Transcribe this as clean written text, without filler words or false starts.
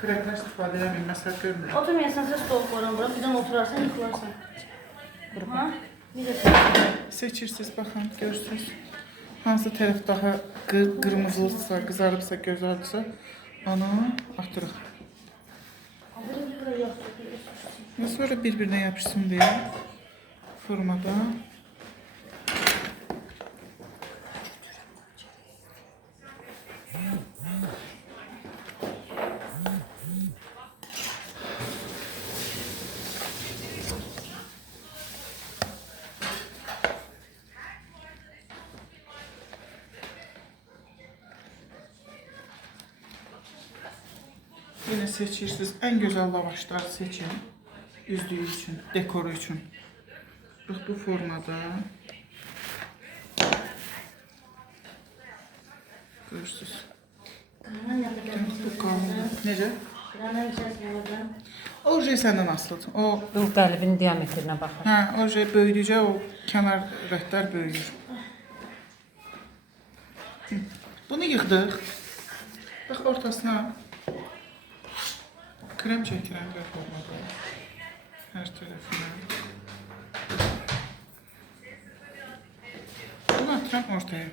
Kürəkdən istifadə eləməyin, məsəl görmürəm. Oturmayasan, sen stol koyuram bura. Birden oturarsan, yıkılarsan. Ha? Bir de sen. Seçirsiniz, baxın, görürsünüz. Hansı tərəf daha qırmızılıdırsa, qızarıbsa, gözəldürsə, onu atırıq. Və sonra bir-birinə yapışsın deyə formada. Yine seçirsiniz. En güzel lavaşları seçin. Üzdüğü için, dekoru için. Bak bu formada. Görürsünüz. Bu kalındır. Necə? Oje səndən asılıdır. O Bu qəlbin diametrinə baxır. hə, oje böyüdükcə o kənar rəhdlər böyüyür. Bunu yığdıq. Bax ortasına krem çəkirəm və formada. Hər tərəfinə. Bunu atıram ortaya.